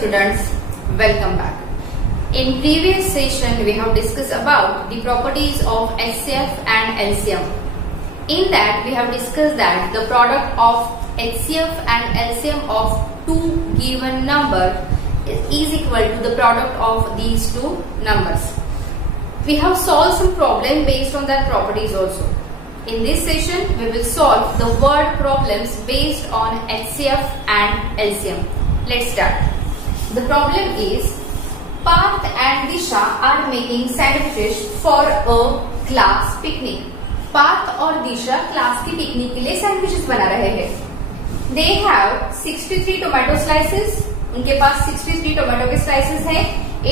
students, welcome back. In previous session we have discussed about the properties of HCF and LCM. In that we have discussed that the product of HCF and LCM of two given number is equal to the product of these two numbers. We have solved some problem based on that properties also. In this session we will solve the word problems based on HCF and LCM. Let's start. The problem is Parth and Disha are making sandwiches for a class picnic. Parth और Disha class की picnic के लिए sandwiches बना रहे हैं. They have 63 tomato slices. उनके पास 63 tomato के slices हैं.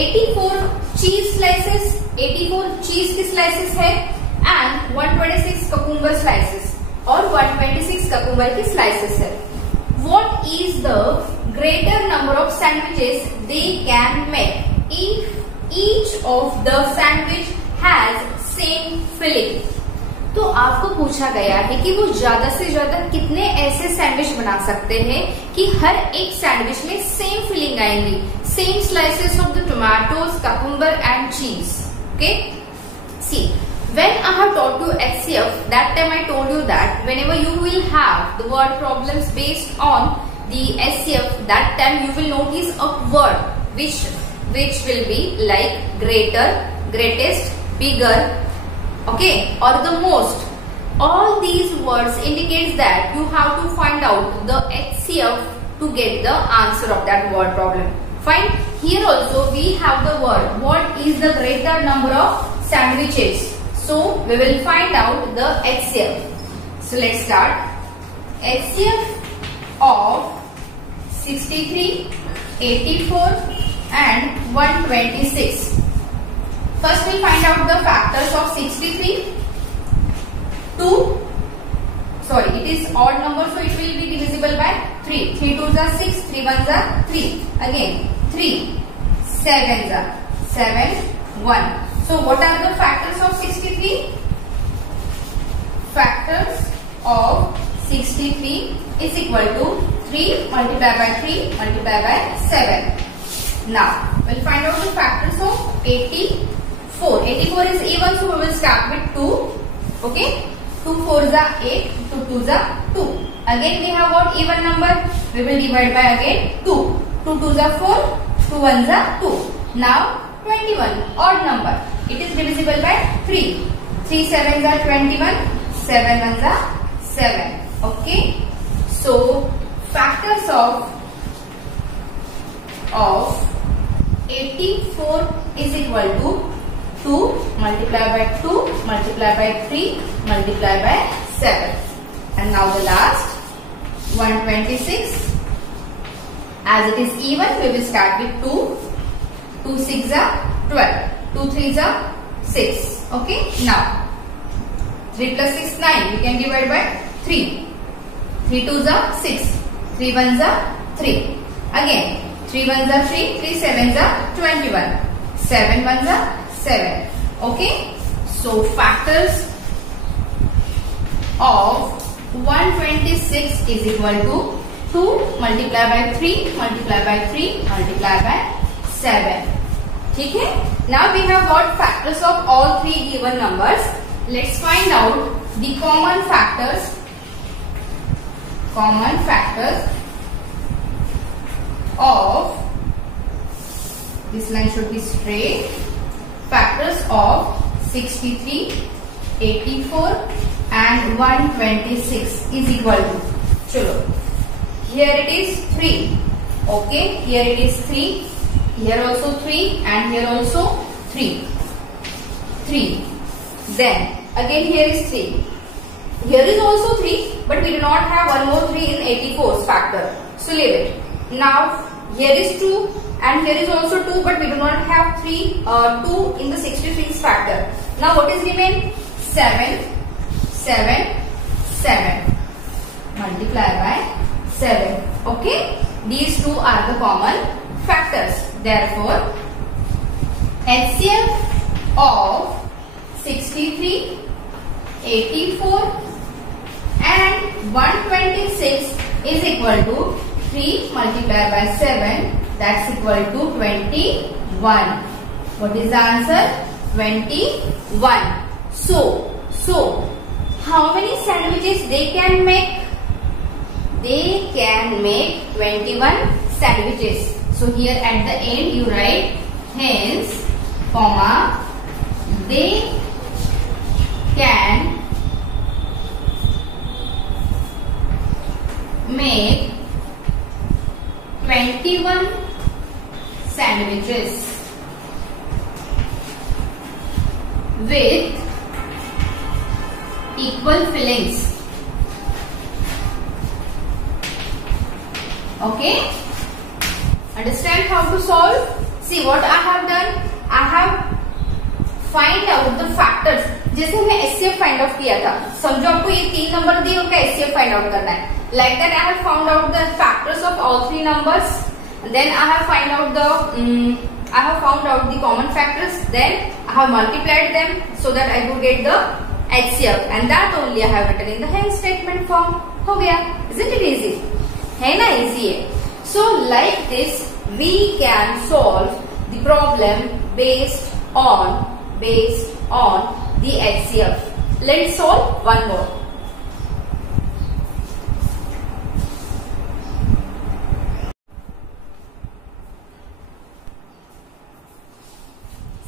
84 चीज स्लाइसेस, 84 चीज की स्लाइसेस है एंड 126 ककुम्बर स्लाइसेस और 126 ककुम्बर की स्लाइसेस है. What is the greater number of sandwiches they can make if each of the sandwich has same filling? तो आपको पूछा गया है कि वो ज्यादा से ज्यादा कितने ऐसे सैंडविच बना सकते हैं कि हर एक सैंडविच में सेम फिलिंग आएंगी, same slices of the tomatoes, cucumber and cheese. Okay, see when I have taught you HCF, that time I told you that whenever you will have the word problems based on the HCF, that time you will notice a word which will be like greater, greatest, bigger, okay, or the most. All these words indicates that you have to find out the HCF to get the answer of that word problem. Fine. Here also we have the word. What is the greater number of sandwiches? So we will find out the HCF. So let's start. HCF of 63, 84 and 126. First we'll find out the factors of 63. 2. Sorry, it is odd number, so it will be divisible by 3. 3 2s are 6, 3 1s are 3. Again 3, 7s are 7, 1. So what are the factors of 63? Factors of 63 is equal to 3 multiplied by 3 multiplied by 7. Now we'll find out the factors of 84. 84 is even, so we will start with 2. Okay, 2 4s are 8, 2 2s are 2. Again we have got even number, we will divide by again 2. 2 2s are 4, 2 1s are 2. Now 21, odd number. It is divisible by 3. 3 7s are 21, 7 1s are 7. Okay. So factors of 84 is equal to 2 multiplied by 2 multiplied by 3 multiplied by 7. And now the last 126. As it is even, we will start with 2. 2 6s are 12. 2 3s are 6. Okay. Now 3 plus 6 9. We can divide by 3. 3 2s are 6. 3 1s are 3. Again 3 1s are 3. 3 7s are 21. 7 1s are 7. Okay. So factors of 126 is equal to 2 multiplied by 3 multiplied by 3 multiplied by 7. ठीक है. Now we have got factors of all three given numbers. Let's find out the common factors. Common factors of, this line should be straight. Factors of 63, 84 and 126 is equal to. Chalo. Here it is 3. Okay. Here it is 3. Here also 3 and here also 3. 3. Then again here is 3. Here is also 3, but we do not have one more 3 in 84's factor. So leave it. Now here is 2 and here is also 2, but we do not have 2 in the 63's factor. Now what is remain? 7, 7, 7. Multiply by 7. Okay. These two are the common factors. Therefore, HCF of 63, 84 and 126 is equal to 3 multiplied by 7 That's equal to 21. What is the answer? 21. So how many sandwiches they can make? They can make 21 sandwiches. So here at the end you write hence, comma, they can make 21 sandwiches with equal fillings. Okay? Understand how to solve? See what I have done? I have find out the factors. जैसे हमने HCF find out किया था, समझो आपको ये 3 number दिए, उनका HCF find out करना है. Like that I have found out the factors of all 3 numbers. Then I have found out the common factors. Then I have multiplied them so that I could get the HCF, and that only I have written in the hence statement form. हो गया? Isn't it easy? है ना, easy है. So like this we can solve the problem based on the HCF. Let's solve one more.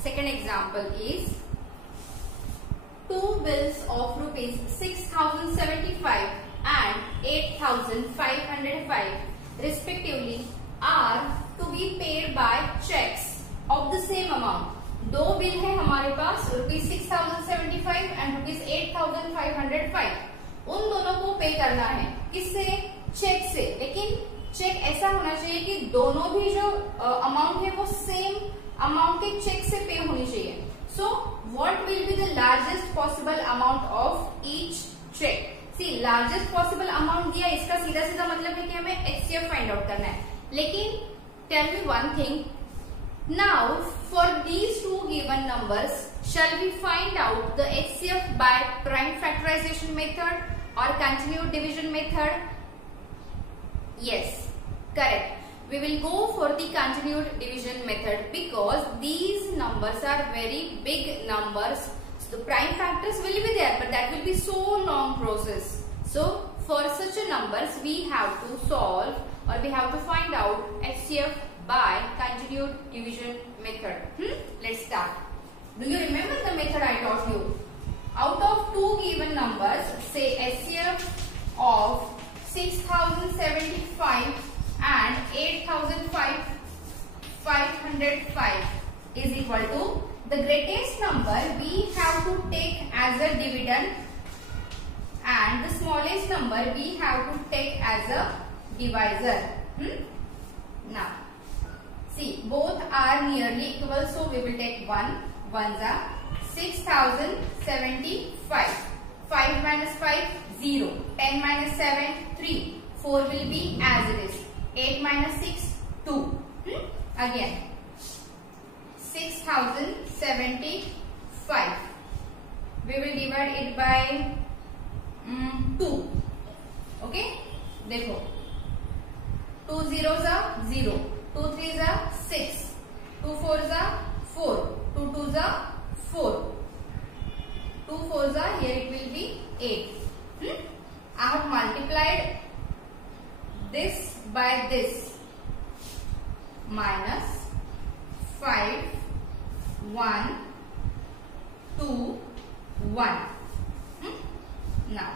Second example is 2 bills of rupees 6,075 and 8,505 respectively are to be paid by checks of the same amount. 2 bill है हमारे पास, rupees 6,075 and rupees 8,505. उन दोनों को पे करना है. किससे? Check से. लेकिन चेक ऐसा होना चाहिए कि दोनों भी जो अमाउंट है वो सेम अमाउंट के चेक से पे होनी चाहिए. So what will be the largest possible amount of each cheque? See largest possible amount दिया, इसका सीधा सीधा मतलब है कि हमें HCF फाइंड आउट करना है. लेकिन tell me one thing, now for these two given numbers shall we find out the HCF by prime factorization method or continued division method? Yes, correct. We will go for the continued division method because these numbers are very big numbers. So the prime factors will be there, but that will be so long process. So for such a numbers we have to solve or we have to find out HCF by continued division method. Let's start. Do you remember the method I taught you? Out of 2 given numbers, say HCF of 6,075 and 8,505 is equal to the greatest number we have to take as a dividend and the smallest number we have to take as a divisor. Now see, both are nearly equal, so we will take 1. 1s are 6,075. 5 minus 5, 0. 10 minus 7, 3. 4 will be as it is. 8 minus 6, 2. Again, 6,075. We will divide it by 2. Okay? देखो, 2 zeros are 0. 2 3s are 6, 2 4s are 4, 2 2s are 4, 2 4s are, here it will be 8. I have multiplied this by this, minus 5, 1, 2, 1. Now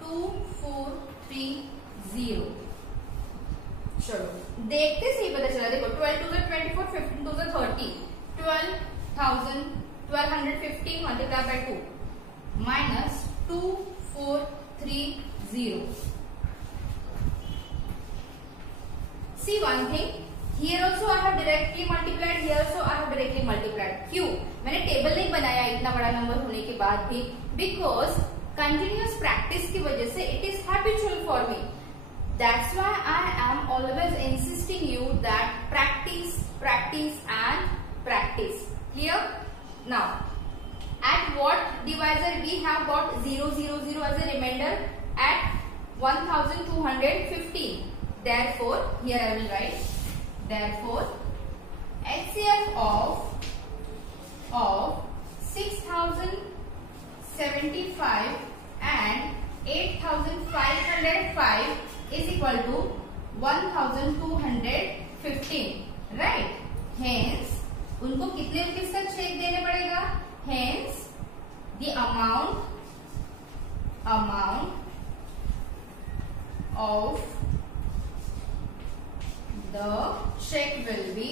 2 4 3 0. चलो देखते से ही पता चला. देखो 12 to the 24, 15 to the 30, 12,150 multiplied by 2 minus 2430. See one thing, here also I have directly multiplied, here also I have directly multiplied. क्यों? मैंने table नहीं बनाया इतना बड़ा नंबर होने के बाद भी, because continuous practice की वजह से it is habitual for me. That's why I am always insisting you that practice, practice and practice. Clear? Now, at what divisor we have got 0, 0, 0 as a remainder? At 1215. Therefore, here I will write Therefore, HCF of 6075 and 8505 is equal to 1215, right? Hence, उनको कितने rupees का check देने पड़ेगा? Hence, the amount of the check will be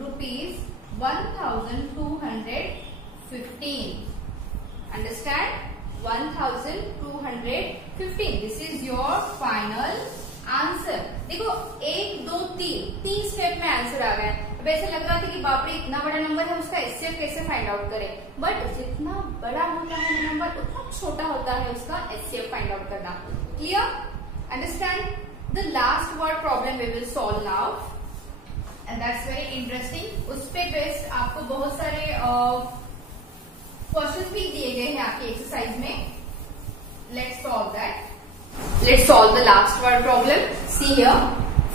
rupees 1215. Understand? 1215. This is your final answer. देखो 1 2 3 step में answer आ गया. अब ऐसे लग रहा था कि बाप रे इतना बड़ा नंबर है, उसका एचसीएफ कैसे फाइंड आउट करें. बट जितना बड़ा होता है नंबर उतना छोटा होता है उसका एचसीएफ फाइंड आउट करना. Clear? Understand? The last word problem we will solve now and that's very interesting. उस पे बेस्ड आपको बहुत सारे क्वेश्चंस भी दिए गए हैं आपकी एक्सरसाइज में. Let's solve that. Let's solve the last word problem. See here.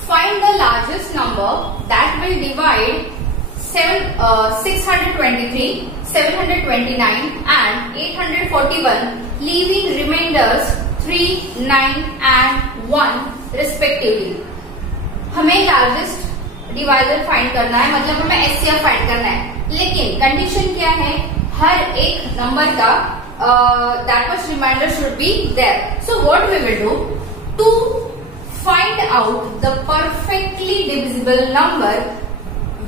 Find the largest number that will divide 623, 729 and 841, leaving remainders 3, 9 and 1 respectively. हमें largest divisor find करना है, मतलब हमें HCF find करना है. लेकिन condition क्या है? हर एक नंबर का that much remainder should be there. So what we will do to find out the perfectly divisible number,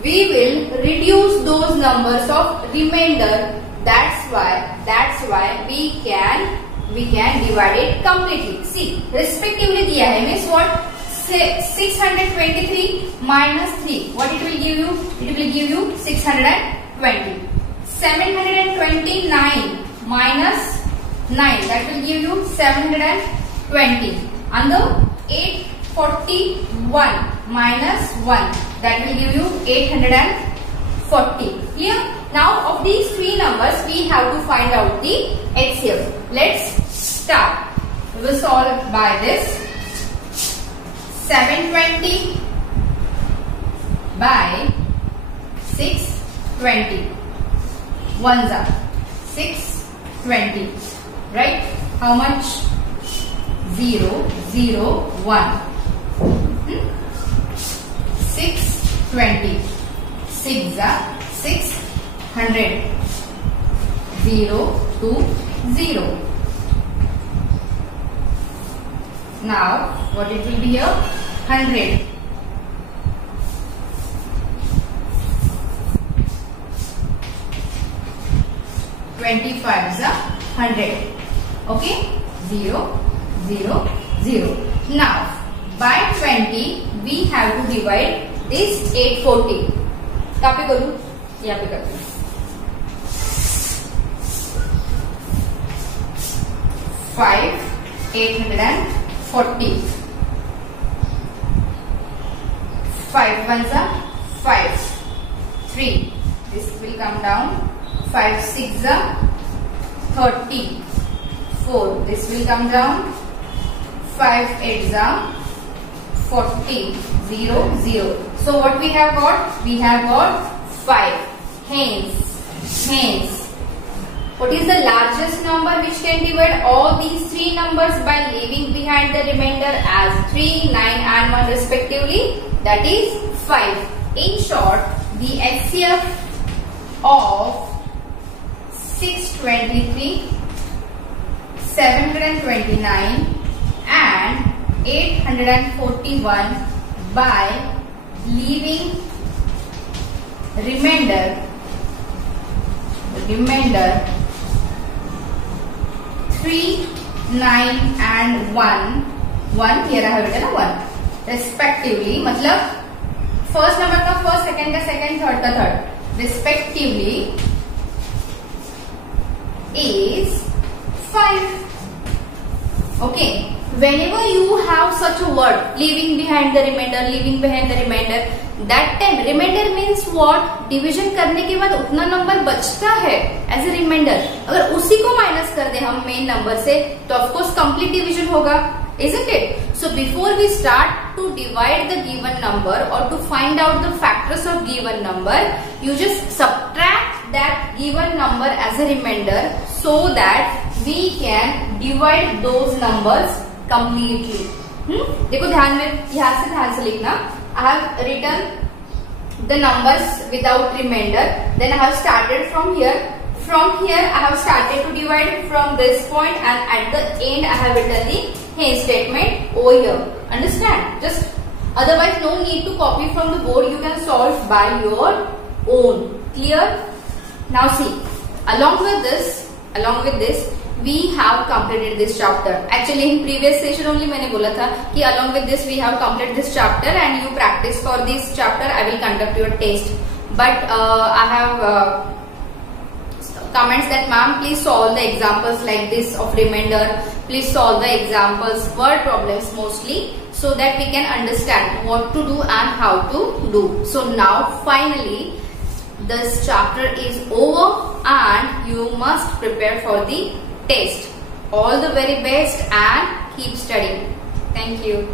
we will reduce those numbers of remainder. That's why we can divide it completely. See, respectively दिया है, means what? 623 minus 3. What it will give you? It will give you 620. 729 minus 9, that will give you 720. And the 841 minus 1, that will give you 840. Clear? Now of these three numbers we have to find out the HCF. Let's start. We will solve by this. 720 by 620. Ones are 620, right? How much? 0, 0, 1. 620. 6 are 600. 0, 2, 0. Now, what it will be here? 100. 25 is 100. Okay? 0, 0, 0. Now, by 20, we have to divide this 840. कहाँ पे करूँ? यहाँ पे करते हैं. 5, 840. 5 ones are 5. 3. This will come down. 5 6 are 30. 4. This will come down. 5 8 are 40. 0 0. So what we have got? We have got 5. Hence, what is the largest number which can divide all these three numbers by leaving behind the remainder as 3, 9 and 1 respectively? That is 5. In short, the HCF of 623, 729 and 841 by leaving remainder 3, 9 and 1 here I have written 1 respectively. मतलब first number का first, second का second, third का third respectively is 5. Okay. Whenever you have such a word, leaving behind the remainder, that time remainder means what, division करने के बाद उतना number बचता है एज ए रिमाइंडर, अगर उसी को माइनस कर दे हम मेन नंबर से तो ऑफकोर्स कंप्लीट डिवीजन होगा, isn't it? So before we start to divide the given number or to find out the factors of given number, you just subtract that given number as a remainder so that we can divide those numbers completely. देखो ध्यान में, ध्यान से लिखना. I have written the numbers without remainder. Then I have started from here. From here I have started to divide from this point, and at the end I have written the hence statement over here. Understand? Just otherwise no need to copy from the board. You can solve by your own. Clear? Now see, along with this we have completed this chapter. Actually in previous session only मैंने बोला था कि along with this we have completed this chapter and you practice for this chapter. I will conduct your test. But I have comments that ma'am please solve the examples like this of remainder. Please solve the examples, word problems mostly, so that we can understand what to do and how to do. So now finally this chapter is over and you must prepare for the test. All the very best and keep studying. Thank you.